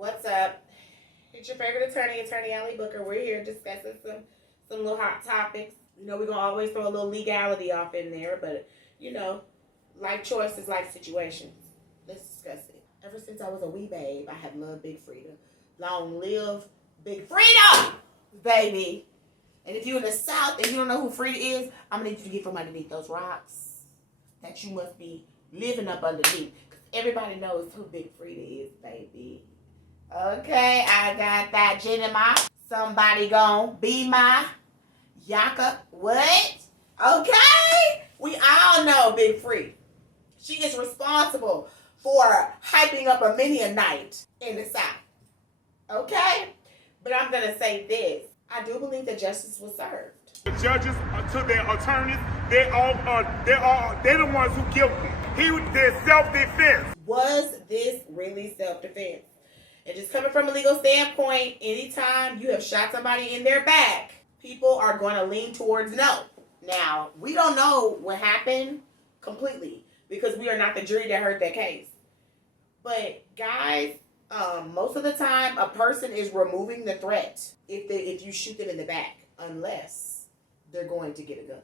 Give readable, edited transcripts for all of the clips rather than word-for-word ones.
What's up? It's your favorite attorney, Attorney Allie Booker. We're here discussing some little hot topics. You know, we're going to always throw a little legality off in there, but, you know, life choices, life situations. Let's discuss it. Ever since I was a wee babe, I have loved Big Freedia. Long live Big Freedia, baby. And if you're in the South and you don't know who Freedia is, I'm going to need you to get from underneath those rocks that you must be living up underneath. Because everybody knows who Big Freedia is, baby. Okay, I got that, Jenny Ma. Somebody gon' be my Yaka. What? Okay? We all know Big Free. She is responsible for hyping up a many a night in the South. Okay? But I'm going to say this. I do believe that justice was served. The judges, to their attorneys, they're the ones who killed him. He did self-defense. Was this really self-defense? And just coming from a legal standpoint, anytime you have shot somebody in their back, people are going to lean towards no. Now, we don't know what happened completely because we are not the jury that heard that case. But guys, most of the time, a person is removing the threat if you shoot them in the back, unless they're going to get a gun.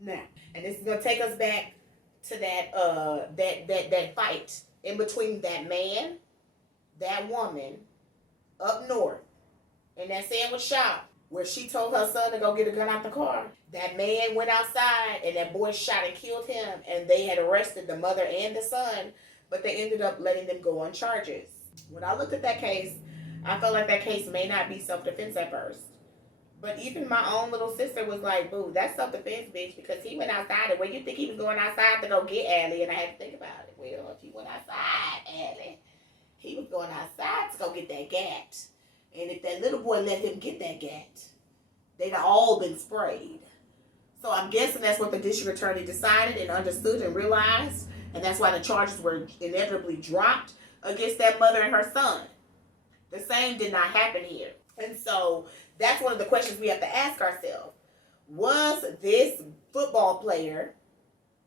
Now, and this is going to take us back to that fight in between that man, that woman up north in that sandwich shop where she told her son to go get a gun out the car. That man went outside and that boy shot and killed him, and they had arrested the mother and the son, but they ended up letting them go on charges. When I looked at that case, I felt like that case may not be self-defense at first. But even my own little sister was like, boo, that's self-defense, bitch, because he went outside. And where you think he was going outside to go get Allie? And I had to think about it. Well, if he went outside, Allie, he was going outside to go get that gat. And if that little boy let him get that gat, they'd have all been sprayed. So I'm guessing that's what the district attorney decided and understood and realized. And that's why the charges were inevitably dropped against that mother and her son. The same did not happen here. And so that's one of the questions we have to ask ourselves. Was this football player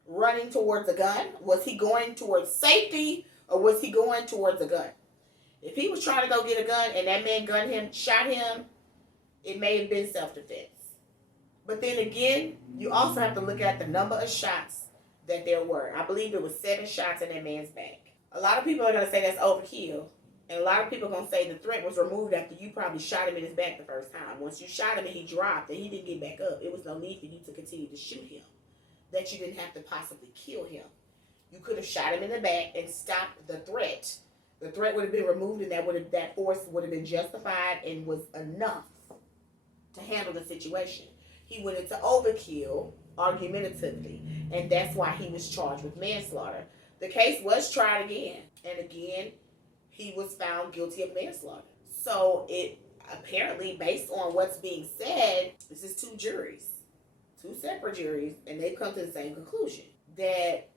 running towards a gun? Was he going towards safety, or was he going towards a gun? If he was trying to go get a gun and that man gunned him, shot him, it may have been self-defense. But then again, you also have to look at the number of shots that there were. I believe it was 7 shots in that man's back. A lot of people are going to say that's overkill. And a lot of people are going to say the threat was removed after you probably shot him in his back the first time. Once you shot him and he dropped and he didn't get back up, it was no need for you to continue to shoot him. That you didn't have to possibly kill him. You could have shot him in the back and stopped the threat. The threat would have been removed, and that force would have been justified and was enough to handle the situation. He went into overkill argumentatively, and that's why he was charged with manslaughter. The case was tried again, and again, he was found guilty of manslaughter. So it apparently, based on what's being said, this is 2 juries, 2 separate juries, and they've come to the same conclusion, that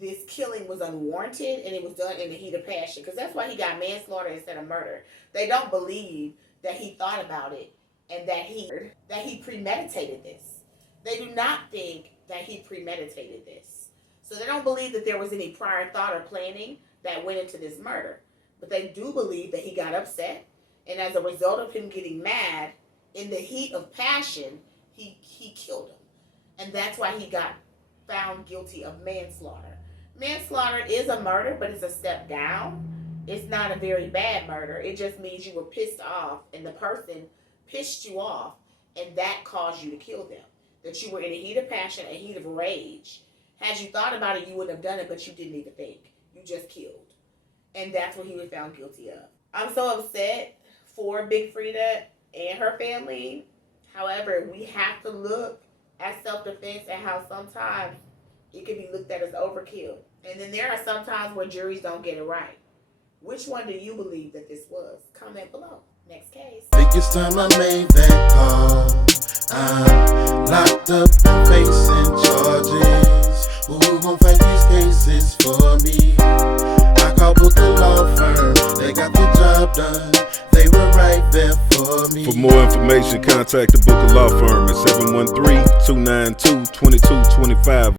this killing was unwarranted and it was done in the heat of passion, because that's why he got manslaughter instead of murder. They don't believe that he thought about it and that he premeditated this. They do not think that he premeditated this. So they don't believe that there was any prior thought or planning that went into this murder. But they do believe that he got upset, and as a result of him getting mad, in the heat of passion, he killed him. And that's why he got found guilty of manslaughter. Manslaughter is a murder, but it's a step down. It's not a very bad murder. It just means you were pissed off, and the person pissed you off, and that caused you to kill them. That you were in a heat of passion, a heat of rage. Had you thought about it, you wouldn't have done it, but you didn't even think. You just killed. And that's what he was found guilty of. I'm so upset for Big Freedia and her family. However, we have to look at self-defense and how sometimes it can be looked at as overkill. And then there are some times where juries don't get it right. Which one do you believe that this was? Comment below. Next case. Biggest time I made that call. I'm locked up and facing charges. Who gon' fight these cases for me? I called Booker Law Firm. They got the job done. They were right there for me. For more information, contact the Booker Law Firm at 713-292-2225.